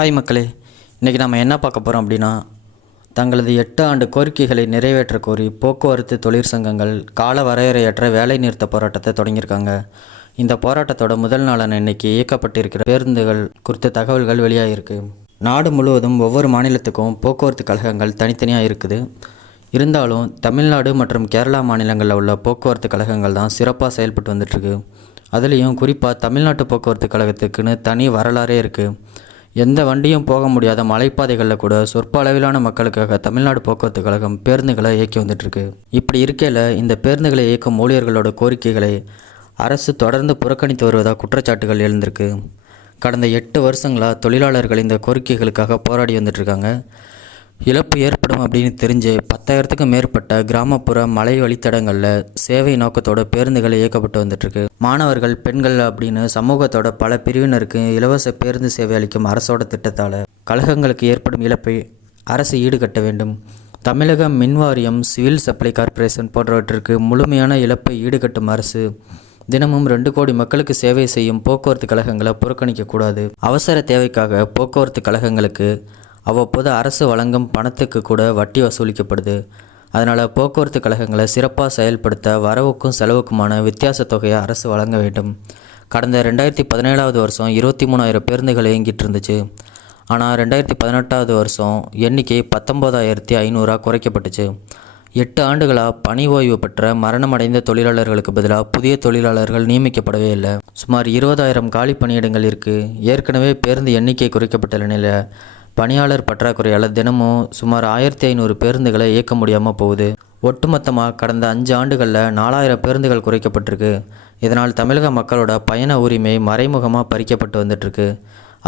Hi மக்களே இன்றைக்கி நம்ம என்ன பார்க்க போகிறோம் அப்படின்னா தங்களது எட்டு ஆண்டு கோரிக்கைகளை நிறைவேற்ற கோரி போக்குவரத்து தொழிற்சங்கங்கள் கால வரையறையற்ற வேலை நிறுத்த போராட்டத்தை தொடங்கியிருக்காங்க. இந்த போராட்டத்தோட முதல் நாளான இன்னைக்கு இயக்கப்பட்டிருக்கிற பேருந்துகள் குறித்த தகவல்கள் வெளியாகிருக்கு நாடு முழுவதும் ஒவ்வொரு மாநிலத்துக்கும் போக்குவரத்து கழகங்கள் தனித்தனியாக இருக்குது. இருந்தாலும் தமிழ்நாடு மற்றும் கேரளா மாநிலங்களில் உள்ள போக்குவரத்து கழகங்கள் தான் சிறப்பாக செயல்பட்டு வந்துட்டுருக்கு அதுலேயும் குறிப்பாக தமிழ்நாட்டு போக்குவரத்து கழகத்துக்குன்னு தனி வரலாறே இருக்குது எந்த வண்டியும் போக முடியாத மலைப்பாதைகளில் கூட சொற்ப அளவிலான மக்களுக்காக தமிழ்நாடு போக்குவரத்து கழகம் பேருந்துகளை இயக்கி வந்துட்டுருக்கு. இப்படி இருக்கையில் இந்த பேருந்துகளை இயக்கும் ஊழியர்களோட கோரிக்கைகளை அரசு தொடர்ந்து புறக்கணித்து வருவதாக குற்றச்சாட்டுகள் எழுந்திருக்கு. கடந்த எட்டு வருஷங்களாக தொழிலாளர்கள் இந்த கோரிக்கைகளுக்காக போராடி வந்துட்டுருக்காங்க. இழப்பு ஏற்படும் அப்படின்னு தெரிஞ்சு பத்தாயிரத்துக்கும் மேற்பட்ட கிராமப்புற மலை வழித்தடங்களில் சேவை நோக்கத்தோட பேருந்துகள் இயக்கப்பட்டு வந்துட்டுருக்கு. மாணவர்கள் பெண்கள் அப்படின்னு சமூகத்தோட பல பிரிவினருக்கு இலவச பேருந்து சேவை அளிக்கும் அரசோட திட்டத்தால் கழகங்களுக்கு ஏற்படும் இழப்பை அரசு ஈடுகட்ட வேண்டும். தமிழக மின்வாரியம் சிவில் சப்ளை கார்ப்பரேஷன் போன்றவற்றிற்கு முழுமையான இழப்பை ஈடுகட்டும் அரசு. தினமும் ரெண்டு கோடி மக்களுக்கு சேவை செய்யும் போக்குவரத்து கழகங்களை புறக்கணிக்கக்கூடாது. அவசர தேவைக்காக போக்குவரத்து கழகங்களுக்கு அவ்வப்போது அரசு வழங்கும் பணத்துக்கு கூட வட்டி வசூலிக்கப்படுது. அதனால் போக்குவரத்து கழகங்களை சிறப்பாக செயல்படுத்த வரவுக்கும் செலவுக்குமான வித்தியாச தொகையை அரசு வழங்க வேண்டும். கடந்த ரெண்டாயிரத்தி பதினேழாவது வருஷம் இருபத்தி மூணாயிரம் பேருந்துகள் இயங்கிட்டு இருந்துச்சு. ஆனால் ரெண்டாயிரத்தி பதினெட்டாவது வருஷம் எண்ணிக்கை பத்தொம்போதாயிரத்தி ஐநூறாக குறைக்கப்பட்டுச்சு. எட்டு ஆண்டுகளாக பணி ஓய்வு பெற்ற மரணமடைந்த தொழிலாளர்களுக்கு பதிலாக புதிய தொழிலாளர்கள் நியமிக்கப்படவே இல்லை. சுமார் இருபதாயிரம் காலி பணியிடங்கள் இருக்குது ஏற்கனவே பேருந்து எண்ணிக்கை குறைக்கப்பட்ட நிலையில் பணியாளர் பற்றாக்குறையால் தினமும் சுமார் ஆயிரத்தி ஐநூறு பேருந்துகளை இயக்க முடியாமல் போகுது. ஒட்டுமொத்தமாக கடந்த அஞ்சு ஆண்டுகளில் நாலாயிரம் பேருந்துகள் குறைக்கப்பட்டிருக்கு. இதனால் தமிழக மக்களோட பயண உரிமை மறைமுகமாக பறிக்கப்பட்டு வந்துட்டுருக்கு.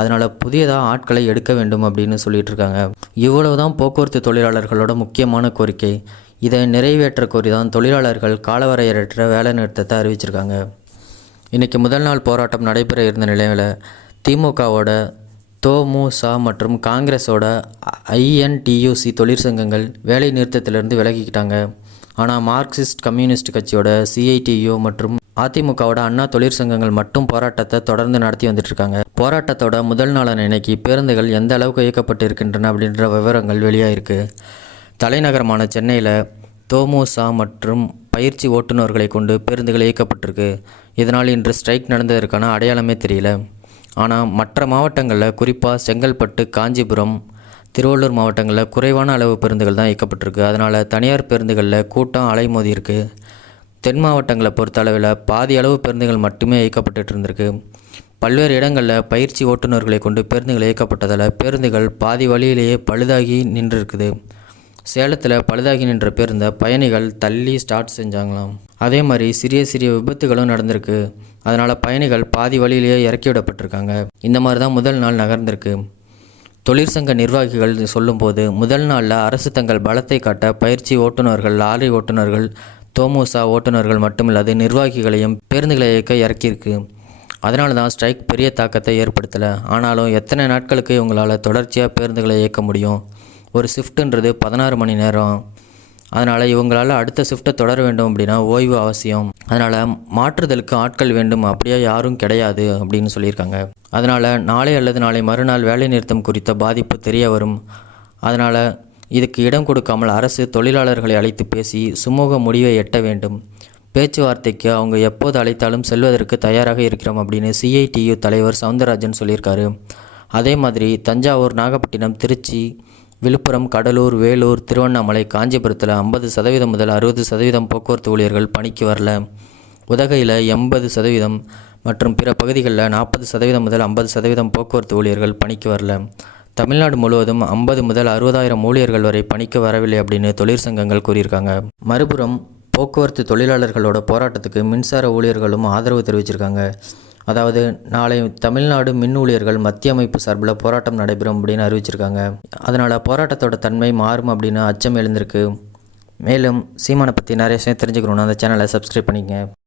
அதனால் புதியதாக ஆட்களை எடுக்க வேண்டும் அப்படின்னு சொல்லிட்டு இருக்காங்க இவ்வளவு தான் போக்குவரத்து தொழிலாளர்களோட முக்கியமான கோரிக்கை. இதை நிறைவேற்ற கோரி தான் தொழிலாளர்கள் காலவரையற்ற வேலை நிறுத்தத்தை அறிவிச்சிருக்காங்க. இன்றைக்கி முதல் நாள் போராட்டம் நடைபெற இருந்த நிலையில் திமுகவோட தோமுசா மற்றும் காங்கிரஸோட ஐஎன்டியூசி தொழிற்சங்கங்கள் வேலை நிறுத்தத்திலிருந்து விலகிக்கிட்டாங்க. ஆனால் மார்க்சிஸ்ட் கம்யூனிஸ்ட் கட்சியோட சிஐடியு மற்றும் அதிமுகவோட அண்ணா தொழிற்சங்கங்கள் மட்டும் போராட்டத்தை தொடர்ந்து நடத்தி வந்துட்டுருக்காங்க போராட்டத்தோட முதல் நாளான இன்னைக்கு பேருந்துகள் எந்த அளவுக்கு இயக்கப்பட்டு இருக்கின்றன அப்படின்ற விவரங்கள் வெளியாகிருக்கு தலைநகரமான சென்னையில் தோமுசா மற்றும் பயிற்சி ஓட்டுநர்களை கொண்டு பேருந்துகள் இயக்கப்பட்டிருக்கு. இதனால் இன்று ஸ்ட்ரைக் நடந்ததற்கான அடையாளமே தெரியல. ஆனால் மற்ற மாவட்டங்களில் குறிப்பாக செங்கல்பட்டு காஞ்சிபுரம் திருவள்ளூர் மாவட்டங்களில் குறைவான அளவு பேருந்துகள் தான் இயக்கப்பட்டிருக்கு. அதனால் தனியார் பேருந்துகளில் கூட்டம் அலைமோதி இருக்குது தென் மாவட்டங்களை பொறுத்த அளவில் பாதி அளவு பேருந்துகள் மட்டுமே இயக்கப்பட்டு இருந்திருக்கு. பல்வேறு இடங்களில் பயிற்சி ஓட்டுநர்களை கொண்டு பேருந்துகள் இயக்கப்பட்டதால் பேருந்துகள் பாதி வழியிலேயே பழுதாகி நின்றிருக்குது. சேலத்தில் பழுதாகி நின்ற பேருந்தை பயணிகள் தள்ளி ஸ்டார்ட் செஞ்சாங்களாம். அதே மாதிரி சிறிய சிறிய விபத்துகளும் நடந்திருக்கு. அதனால் பயணிகள் பாதி வழியிலேயே இறக்கி விடப்பட்டிருக்காங்க இந்த மாதிரி தான் முதல் நாள் நகர்ந்திருக்கு. தொழிற்சங்க நிர்வாகிகள் சொல்லும்போது முதல் நாளில் அரசு தங்கள் பலத்தை காட்ட பயிற்சி ஓட்டுநர்கள் லாரி ஓட்டுநர்கள் தோமுசா ஓட்டுநர்கள் மட்டுமில்லாது நிர்வாகிகளையும் பேருந்துகளை இயக்க இறக்கியிருக்கு. அதனால தான் ஸ்ட்ரைக் பெரிய தாக்கத்தை ஏற்படுத்தலை. ஆனாலும் எத்தனை நாட்களுக்கு இவங்களால் தொடர்ச்சியாக பேருந்துகளை இயக்க முடியும்? ஒரு ஷிஃப்ட்டுன்றது பதினாறு மணி நேரம். அதனால் இவங்களால் அடுத்த ஷிஃப்ட்டை தொடர வேண்டும் அப்படின்னா ஓய்வு அவசியம். அதனால் மாற்றுதலுக்கு ஆட்கள் வேண்டும் அப்படியே யாரும் கிடையாது அப்படின்னு சொல்லியிருக்காங்க. அதனால் நாளை அல்லது நாளை மறுநாள் வேலை நிறுத்தம் குறித்த பாதிப்பு தெரிய வரும். அதனால் இதுக்கு இடம் கொடுக்காமல் அரசு தொழிலாளர்களை அழைத்து பேசி சுமூக முடிவை எட்ட வேண்டும். பேச்சுவார்த்தைக்கு அவங்க எப்போது அழைத்தாலும் செல்வதற்கு தயாராக இருக்கிறோம் அப்படின்னு சிஐடியு தலைவர் சவுந்தரராஜன் சொல்லியிருக்காரு. அதே மாதிரி தஞ்சாவூர் நாகப்பட்டினம் திருச்சி விழுப்புரம் கடலூர் வேலூர் திருவண்ணாமலை காஞ்சிபுரத்தில் ஐம்பது சதவீதம் முதல் அறுபது சதவீதம் போக்குவரத்து ஊழியர்கள் பணிக்கு வரல. உதகையில் எண்பது சதவீதம் மற்றும் பிற பகுதிகளில் நாற்பது சதவீதம் முதல் ஐம்பது சதவீதம் போக்குவரத்து ஊழியர்கள் பணிக்கு வரல. தமிழ்நாடு முழுவதும் ஐம்பது முதல் அறுபதாயிரம் ஊழியர்கள் வரை பணிக்கு வரவில்லை அப்படின்னு தொழிற்சங்கங்கள் கூறியிருக்காங்க. மறுபுறம் போக்குவரத்து தொழிலாளர்களோட போராட்டத்துக்கு மின்சார ஊழியர்களும் ஆதரவு தெரிவிச்சிருக்காங்க. அதாவது நாளை தமிழ்நாடு மின் ஊழியர்கள் மத்திய அமைப்பு சார்பில் போராட்டம் நடைபெறும் அப்படின்னு அறிவிச்சிருக்காங்க. அதனால் போராட்டத்தோட தன்மை மாறும் அப்படின்னு அச்சம் எழுந்திருக்கு. மேலும் சீமானை பற்றி நிறைய விஷயம் தெரிஞ்சுக்கணுன்னா அந்த சேனலை சப்ஸ்கிரைப் பண்ணிக்கங்க.